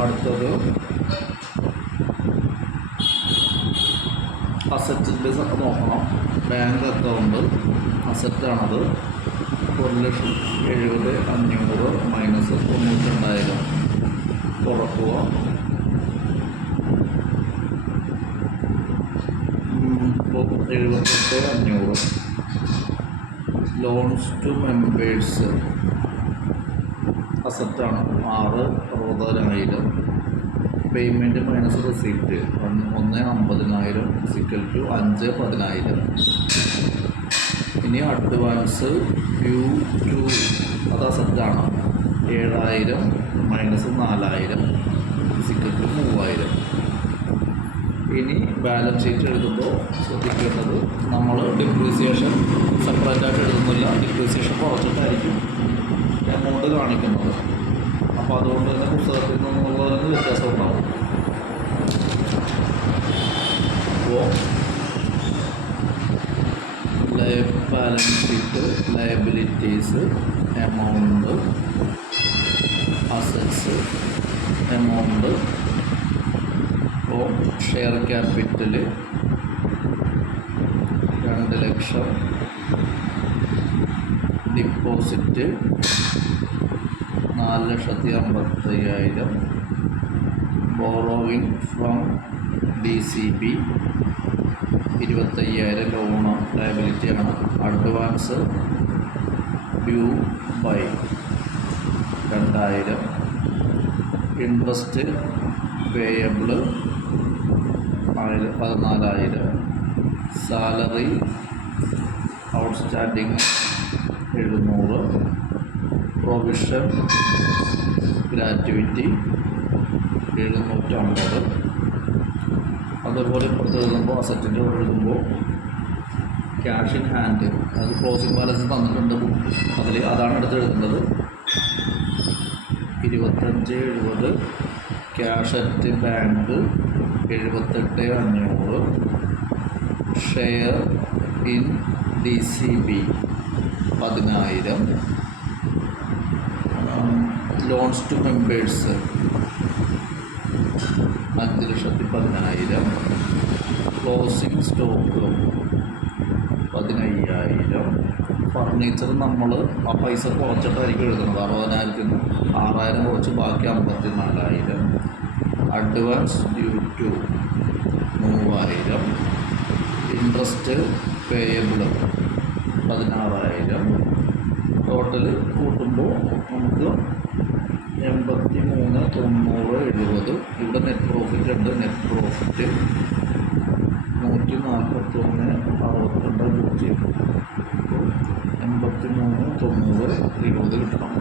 അടുത്തത് അസറ്റിൻ്റെ നോക്കണം. Bank account അസറ്റാണത്. 1,70,500 minus 92,000 കുറക്കുക. ഇപ്പോൾ 78,500. ലോൺസ് ടു മെമ്പേഴ്സ് അസറ്റാണ് 6,60,000. Payment minus receipt 1,50,000 = 5,10,000. ഇനി അഡ്വാൻസ് ഡ്യൂ ടു അത് അസറ്റാണ് 7,000 മൈനസ് 4,000 = 3,000. ഇനി ബാലൻസ് ഷീറ്റ് എഴുതുമ്പോൾ ശ്രദ്ധിക്കേണ്ടത് നമ്മൾ ഡിപ്രീസിയേഷൻ സെപ്പറേറ്റായിട്ട് എഴുതുന്നില്ല. ഡിപ്രീസിയേഷൻ കുറച്ചിട്ടായിരിക്കും എമൗണ്ട് കാണിക്കുന്നത്. അപ്പോൾ അതുകൊണ്ട് തന്നെ പുസ്തകത്തിൽ നിന്നുള്ളതിന് വ്യത്യാസം ഉണ്ടാവും. അപ്പോൾ balance sheet, liabilities, amount, assets, amount. അപ്പോൾ share capital 2,00,000, deposit 4,55,000, borrowing from DCB 25,000 loan ലയബിലിറ്റിയാണ്. Advance due by 2,000, interest payable 14,000, salary outstanding 700, provision gratuity 750. അതുപോലെ ഇപ്പുറത്ത് എഴുതുമ്പോൾ അസറ്റിൻ്റെ കൂടെ എഴുതുമ്പോൾ ക്യാഷ് ഇൻ ഹാൻഡ് അത് ക്ലോസിംഗ് ബാലൻസ് തന്നിട്ടുണ്ട് ബുക്ക്, അതാണ് എടുത്ത് എഴുതുന്നത്. 25,70, cash at bank 78,500, share in DCB 10,000, loans to members 5,10,000, closing stock 15,000. Furniture നമ്മൾ ആ പൈസ കുറച്ചിട്ടായിരിക്കും എഴുതുന്നത്. 60,000 6,000 കുറച്ച് ബാക്കി 54,000. Advance due to 3,000, interest payable 16,000. Total കൂട്ടുമ്പോൾ നമുക്ക് 83,970. ഇവിടെ നെറ്റ് പ്രോഫിറ്റ് ഉണ്ട്. നെറ്റ് പ്രോഫിറ്റ് 141,62 83,970 കിട്ടണം.